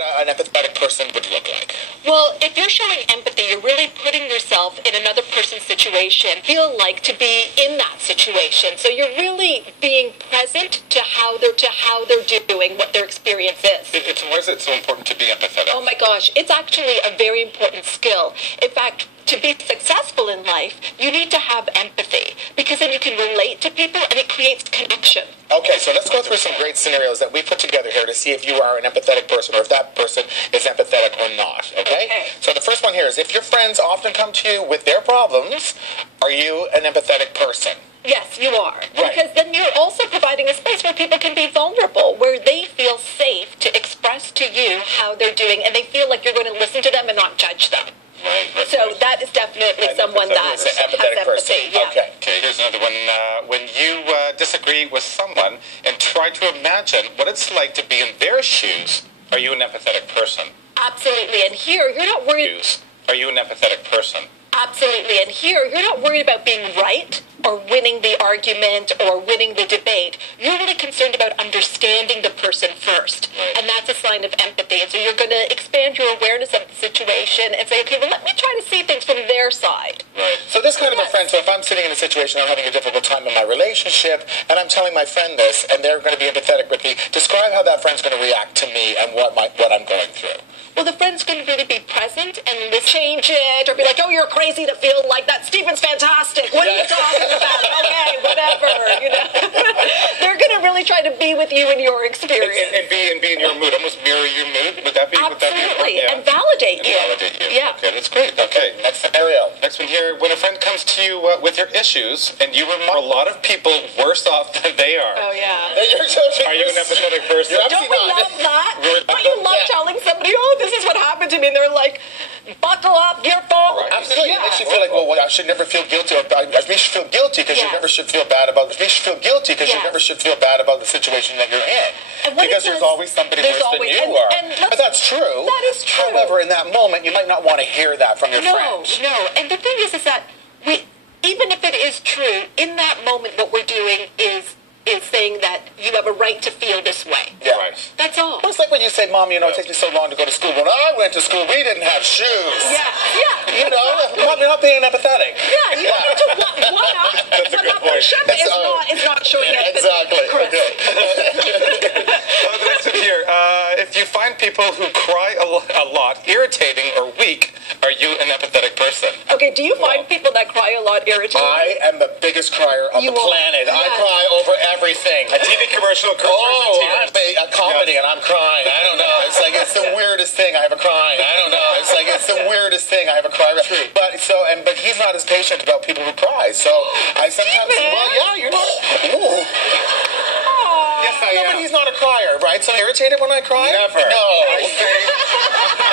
An empathetic person would look like? Well, if you're showing empathy, you're really putting yourself in another person's situation, feel like to be in that situation. So you're really being present to how they're doing, what their experience is. Why is it so important to be empathetic? Oh my gosh, it's actually a very important skill. In fact, to be successful in life, you need to have empathy, because then you can relate to people and it creates connection. Okay, so let's go through some great scenarios that we put together here to see if you are an empathetic person or if that person is empathetic or not, okay? So the first one here is, if your friends often come to you with their problems, are you an empathetic person? Yes, you are. Right. Because then you're also providing a space where people can be vulnerable, where they feel safe to express to you how they're doing, and they feel like you're going to listen to them and not judge them. Right. So that is definitely someone that has empathetic person. empathy. Yeah. Okay, here's another one. When you disagree with someone and try to imagine what it's like to be in their shoes, are you an empathetic person? Absolutely. And here, you're not worried. Are you an empathetic person? Absolutely. And here, you're not worried about being right or winning the argument or winning the debate. You're really concerned about understanding the person first. Right. And that's a sign of empathy. And so you're going to expand your awareness of the situation and say, okay, well, let me try to see things from their side. Right. So this kind of a friend, so if I'm sitting in a situation, I'm having a difficult time in my relationship, and I'm telling my friend this, and they're going to be empathetic with me, describe how that friend's going to react to me and what I'm going through. Well, the friend's going to really be present and change it, or be like, oh, you're crazy to feel like that. Steven's fantastic. What are you talking about? Okay, whatever, you know. They're going to really try to be with you in your experience. And be in your mood, almost mirror your mood. Would that be? Absolutely, Yeah. and validate you. Validate you. Yeah. Okay, that's great. Okay, Next scenario. next one here. When a friend comes to you with your issues, and you remark, a lot of people worse off than they are. Oh, yeah. Are you an empathetic person? Don't we love that? Don't you love telling somebody, oh, this is what happened to me, and they're like, buckle up, your fault. Right. Absolutely. Yeah. It makes you feel like, well, I should never feel guilty, or I should feel guilty because you Yes. never should feel bad about it. You should feel guilty because you Yes. never should feel bad about the situation that you're in. And what Because it there's does- always somebody there's worse always- than you are. and But that's true. That is true. However, in that moment, you might not want to hear that from your friend. No. And the thing is that even if it is true, in that moment, what we're doing is saying that you have a right to feel this way. Yeah. Right. That's all. Well, it's like when you say, Mom, it takes me so long to go to school. When I went to school, we didn't have shoes. Yeah. You're not being empathetic. Yeah, you don't need to one up. That's a good point. It's not showing empathy. Exactly. Chris. Okay. The next one here. If you find people who cry a lot irritating or weak, are you an empathetic person? Okay, do you find people that cry a lot irritating? I am the biggest crier on You the are. planet. I Yes. cry over everything. A TV commercial, Oh, I'm tears. a comedy Yes. and I'm crying. I don't know. It's like it's the weirdest thing. I have a crying. I don't know. It's like it's the weirdest thing. I have a cry. But he's not as patient about people who cry. So I sometimes Steven. well, yeah, you're not. Ooh. Yes, I No, am. but he's not a crier, right? So irritated when I cry? Never. No.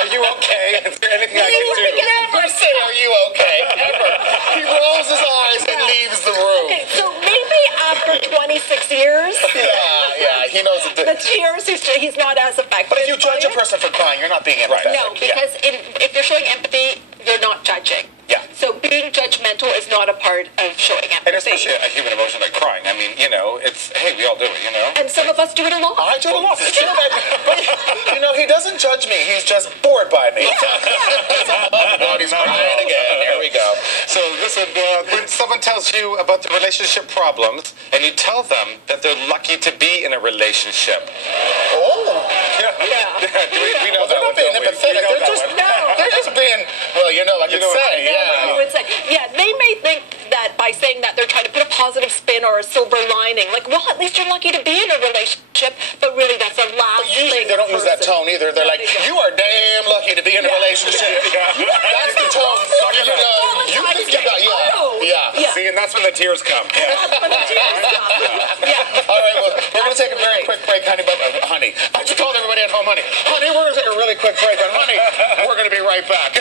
Are you okay? Is there anything I He can would do? never say, "Are you okay?" Ever. He rolls his eyes and leaves the room. Okay, so maybe after 26 years, Yeah. He knows it. the tears, he's not as effective. But if you judge a by it. person for crying, you're not being empathetic. No, because if you're showing empathy, you're not judging. Yeah. So being judgmental is not a part of showing empathy. And especially a human emotion like crying. I mean, it's, hey, we all do it, And some of us do it a lot. I do it a lot. It's true that, he doesn't judge me. He's just bored by me. Oh, God, he's crying again. There we go. So listen, when someone tells you about the relationship problems, and you tell them that they're lucky to be in a relationship. Oh. Yeah. We know They're that not one, being don't we? empathetic. We know They're that just, one. they're just being, well, like you say, yeah. You would say, they may think that by saying that they're trying to put a positive spin or a silver lining, like, well, at least you're lucky to be in a relationship, but really that's a last But usually thing they don't use that person. tone either. They're No, like, they don't. you are damn lucky to be in a relationship. That's the tone. You think you got, yeah. See, and that's when the tears come. That's when the tears come. Yeah. All right, well, we're going to take a very quick break, honey. But honey, I just told everybody at home, honey, we're going to take a really quick break. And honey, we're going to be right back.